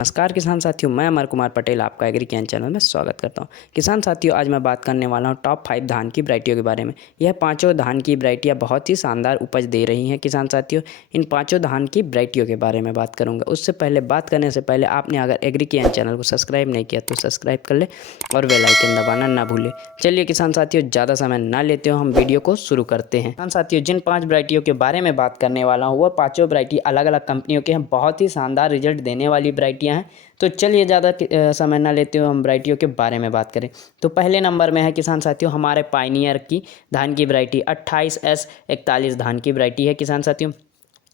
नमस्कार किसान साथियों, मैं अमर कुमार पटेल आपका एग्री ज्ञान चैनल में स्वागत करता हूं। किसान साथियों, आज मैं बात करने वाला हूं टॉप 5 धान की वैरायटियों के बारे में। यह पांचों धान की वैरायटियां बहुत ही शानदार उपज दे रही हैं। किसान साथियों, इन पांचों धान की वैरायटियों के बारे में बात करूंगा। उससे पहले बात करने से पहले आपने अगर एग्री ज्ञान चैनल को सब्सक्राइब नहीं किया तो सब्सक्राइब कर ले और बेल आइकन दबाना ना भूलें। चलिए किसान साथियों, ज़्यादा समय ना लेते हो, हम वीडियो को शुरू करते हैं। किसान साथियों, जिन 5 वैरायटियों के बारे में बात करने वाला हूँ वह पाँचों वैरायटी अलग अलग कंपनियों के हैं। बहुत ही शानदार रिजल्ट देने वाली वैरायटियाँ हैं। तो चलिए ज़्यादा समय ना लेते हुए हम वैरायटियों के बारे में बात करें। तो पहले नंबर में है किसान साथियों हमारे पायनियर की धान की वैरायटी 28S41 धान की वैरायटी है। किसान साथियों,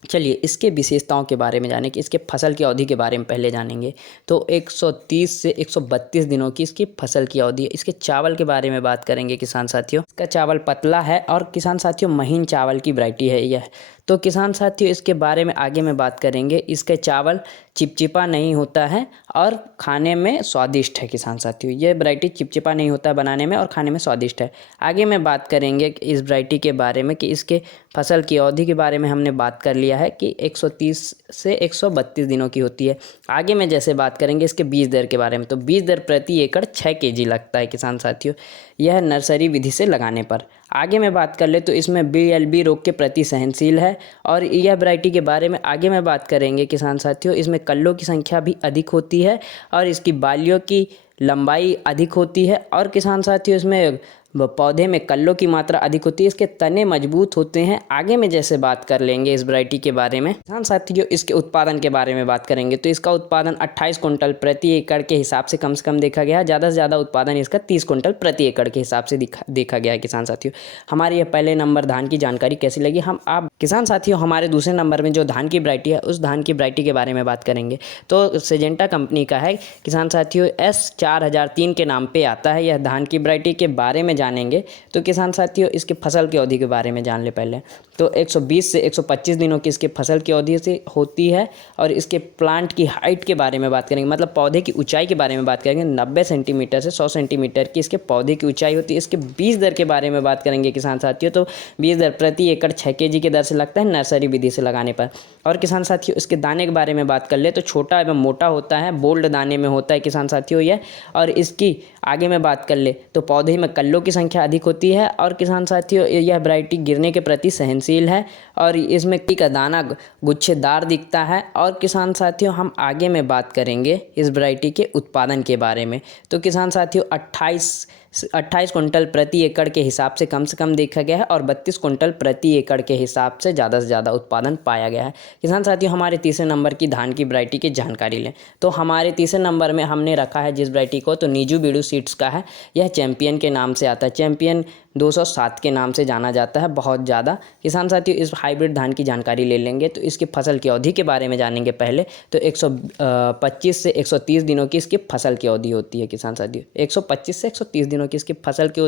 चलिए इसके विशेषताओं के बारे में जानें कि इसके फसल की अवधि के बारे में पहले जानेंगे। तो 130 से 132 दिनों की इसकी फसल की अवधि है। इसके चावल के बारे में बात करेंगे किसान साथियों। इसका चावल पतला है और किसान साथियों महीन चावल की वैरायटी है यह। तो किसान साथियों, इसके बारे में आगे में बात करेंगे। इसके चावल चिपचिपा नहीं होता है और खाने में स्वादिष्ट है। किसान साथियों, ये वैरायटी चिपचिपा नहीं होता है बनाने में और खाने में स्वादिष्ट है। आगे में बात करेंगे इस वैरायटी के बारे में कि इसके फसल की अवधि के बारे में हमने बात कर लिया है कि 130 से 132 दिनों की होती है। आगे में जैसे बात करेंगे इसके बीज दर के बारे में, तो बीज दर प्रति एकड़ 6 kg लगता है किसान साथियों, यह नर्सरी विधि से लगाने पर। आगे में बात कर ले तो इसमें BLB रोग के प्रति सहनशील है। और यह वैरायटी के बारे में आगे में बात करेंगे किसान साथियों। इसमें कल्लों की संख्या भी अधिक होती है और इसकी बालियों की लंबाई अधिक होती है। और किसान साथियों, इसमें पौधे में कल्लों की मात्रा अधिक होती है। इसके तने मजबूत होते हैं। आगे में जैसे बात कर लेंगे इस वैरायटी के बारे में। किसान साथियों, इसके उत्पादन के बारे में बात करेंगे तो इसका उत्पादन 28 कुंटल प्रति एकड़ के हिसाब से कम देखा गया है। ज़्यादा से ज़्यादा उत्पादन इसका 30 कुंटल प्रति एकड़ के हिसाब से देखा गया है। किसान साथियों, हमारे यह पहले नंबर धान की जानकारी कैसी लगी हम आप किसान साथियों, हमारे दूसरे नंबर में जो धान की वैरायटी है उस धान की वैरायटी के बारे में बात करेंगे। तो सिजेंटा कंपनी का है किसान साथियों, S4003 के नाम पे आता है। यह धान की वैरायटी के बारे में जानेंगे तो किसान साथियों, इसके फसल की अवधि के बारे में जान ले पहले। तो 120 से 125 दिनों की इसके फसल की अवधि से होती है। और इसके प्लांट की हाइट के बारे में बात करेंगे, मतलब पौधे की ऊंचाई के बारे में बात करेंगे। 90 सेंटीमीटर से 100 सेंटीमीटर की इसके पौधे की ऊंचाई होती है। इसके बीज दर के बारे में बात करेंगे किसान साथियों, तो बीज दर प्रति एकड़ 6 kg के दर से लगता है नर्सरी विधि से लगाने पर। और किसान साथियों, इसके दाने के बारे में बात कर ले तो छोटा एवं मोटा होता है, बोल्ड दाने में होता है किसान साथियों यह। और इसकी आगे में बात कर ले तो पौधे में कल्लों की संख्या अधिक होती है। और किसान साथियों, यह वैरायटी गिरने के प्रति सहनशील है और इसमें का दाना गुच्छेदार दिखता है। और किसान साथियों, हम आगे में बात करेंगे इस वैरायटी के उत्पादन के बारे में। तो किसान साथियों, 28 कुंटल प्रति एकड़ के हिसाब से कम देखा गया है और 32 कुंटल प्रति एकड़ के हिसाब से ज़्यादा उत्पादन पाया गया है। किसान साथियों, हमारे तीसरे नंबर की धान की वैरायटी की जानकारी लें तो हमारे तीसरे नंबर में हमने रखा है जिस वैरायटी को, तो नीजू बीडू सीड्स का है। यह चैंपियन के नाम से आता है, चैंपियन 207 के नाम से जाना जाता है बहुत ज़्यादा। किसान साथियों, इस हाइब्रिड धान की जानकारी ले लेंगे तो इसकी फसल की अवधि के बारे में जानेंगे पहले। तो 125 से 130 दिनों की इसकी फसल की अवधि होती है। किसान साथियों, 125 से 130 दिनों की इसकी फसल की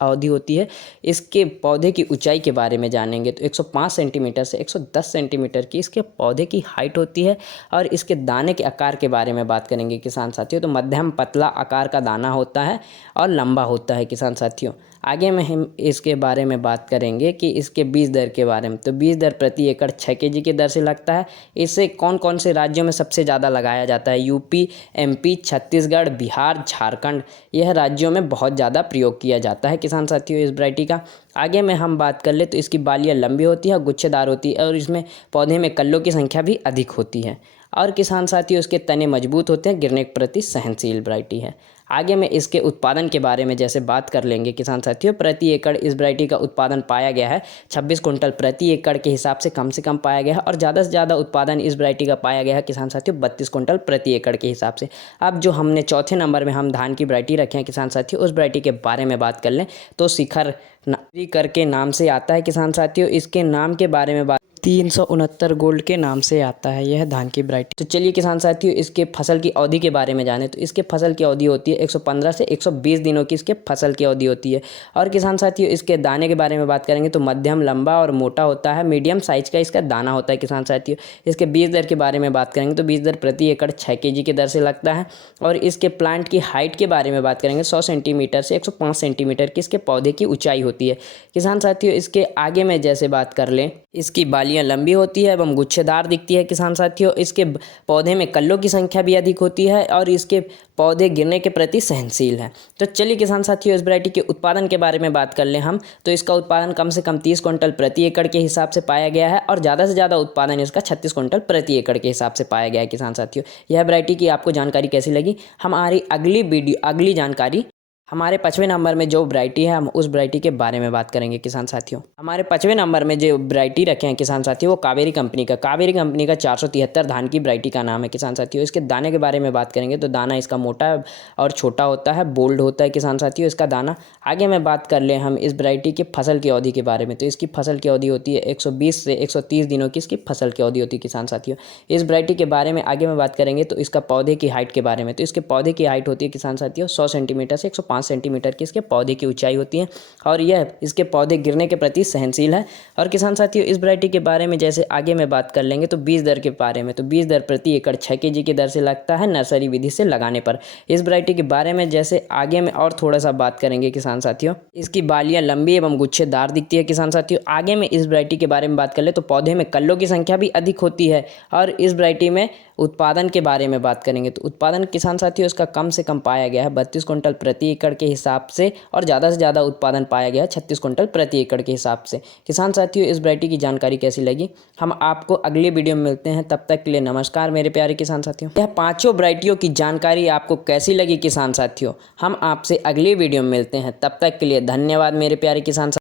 अवधि होती है। इसके पौधे की ऊंचाई के बारे में जानेंगे तो 105 सेंटीमीटर से 110 सेंटीमीटर की इसके पौधे की हाइट होती है। और इसके दाने के आकार के बारे में बात करेंगे किसान साथियों, तो मध्यम पतला आकार का दाना होता है और लंबा होता है। किसान साथियों, आगे में हम इसके बारे में बात करेंगे कि इसके बीज दर के बारे में। तो बीज दर प्रति एकड़ 6 kg के दर से लगता है। इसे कौन कौन से राज्यों में सबसे ज़्यादा लगाया जाता है? यूपी, MP, छत्तीसगढ़, बिहार, झारखंड, यह राज्यों में बहुत ज़्यादा प्रयोग किया जाता है किसान साथियों इस वैरायटी का। आगे में हम बात कर ले तो इसकी बालियाँ लंबी होती है, गुच्छेदार होती है और इसमें पौधे में कल्लों की संख्या भी अधिक होती है। और किसान साथियों, इसके तने मजबूत होते हैं, गिरने के प्रति सहनशील वैरायटी है। आगे में इसके उत्पादन के बारे में जैसे बात कर लेंगे किसान साथियों, प्रति एकड़ इस वैरायटी का उत्पादन पाया गया है 26 कुंटल प्रति एकड़ के हिसाब से कम पाया गया है। और ज़्यादा से ज़्यादा उत्पादन इस वैरायटी का पाया गया है किसान साथियों 32 कुंटल प्रति एकड़ के हिसाब से। अब जो हमने चौथे नंबर में हम धान की वैरायटी रखे हैं किसान साथियों, उस वैरायटी के बारे में बात कर लें तो शिखर करके नाम से आता है किसान साथियों। इसके नाम के बारे में 369 गोल्ड के नाम से आता है यह धान की वैरायटी। तो चलिए किसान साथियों, इसके फसल की अवधि के बारे में जाने तो इसके फसल की अवधि होती है 115 से 120 दिनों की इसके फसल की अवधि होती है। और किसान साथियों, इसके दाने के बारे में बात करेंगे तो मध्यम लंबा और मोटा होता है, मीडियम साइज का इसका दाना होता है किसान साथियों। इसके बीज दर के बारे में बात करेंगे तो बीज दर प्रति एकड़ 6 kg के दर से लगता है। और इसके प्लांट की हाइट के बारे में बात करेंगे 100 सेंटीमीटर से 105 सेंटीमीटर की इसके पौधे की ऊंचाई होती है किसान साथियों। इसके आगे में जैसे बात कर लें, इसकी बालियाँ लंबी होती है एवं गुच्छेदार दिखती है किसान साथियों। इसके पौधे में कल्लों की संख्या भी अधिक होती है और इसके पौधे गिरने के प्रति सहनशील है। तो चलिए किसान साथियों, इस वैरायटी के उत्पादन के बारे में बात कर लें हम, तो इसका उत्पादन कम से कम 30 क्विंटल प्रति एकड़ के हिसाब से पाया गया है और ज़्यादा से ज़्यादा उत्पादन इसका 36 क्विंटल प्रति एकड़ के हिसाब से पाया गया है किसान साथियों। यह वैरायटी की आपको जानकारी कैसी लगी? हमारी अगली जानकारी हमारे 5वें नंबर में जो वैरायटी है, हम उस वैरायटी के बारे में बात करेंगे किसान साथियों। हमारे 5वें नंबर में जो वैरायटी रखे हैं किसान साथियों, वो कावेरी कंपनी का 473 धान की वैरायटी का नाम है किसान साथियों। इसके दाने के बारे में बात करेंगे तो दाना इसका मोटा और छोटा होता है, बोल्ड होता है किसान साथियों इसका दाना। आगे में बात कर लें हम इस वैरायटी की फसल की अवधि के बारे में, तो इसकी फसल की अवधि होती है 120 से 130 दिनों की इसकी फसल की अवधि होती है किसान साथियों। इस वैरायटी के बारे में आगे में बात करेंगे तो इसका पौधे की हाइट के बारे में, तो इसके पौधे की हाइट होती है किसान साथियों 100 सेंटीमीटर से 105 सेंटीमीटर की इसके पौधे की ऊंचाई होती है और यह इसके पौधे गिरने के प्रति सहनशील है। और किसान साथियों, इस वैरायटी के बारे में जैसे आगे में बात कर लेंगे तो बीज दर के बारे में, तो बीज दर प्रति एकड़ 6 kg की दर से लगता है नर्सरी विधि से लगाने पर। इस वैरायटी के बारे में जैसे आगे में और थोड़ा सा बात करेंगे किसान साथियों, इसकी बालियां लंबी एवं गुच्छेदार दिखती है किसान साथियों। आगे में इस वैरायटी के बारे में बात कर ले तो पौधे में कल्लों की संख्या भी अधिक होती है। और इस वैरायटी में उत्पादन के बारे में बात करेंगे तो उत्पादन किसान साथियों इसका कम से कम पाया गया है 32 क्विंटल प्रति एकड़ के हिसाब से और ज़्यादा से ज़्यादा उत्पादन पाया गया है 36 क्विंटल प्रति एकड़ के हिसाब से। किसान साथियों, इस वैरायटी की जानकारी कैसी लगी? हम आपको अगले वीडियो में मिलते हैं, तब तक के लिए नमस्कार मेरे प्यारे किसान साथियों। यह 5 वैरायटियों की जानकारी आपको कैसी लगी किसान साथियों? हम आपसे अगली वीडियो में मिलते हैं, तब तक के लिए धन्यवाद मेरे प्यारे किसान साथियों।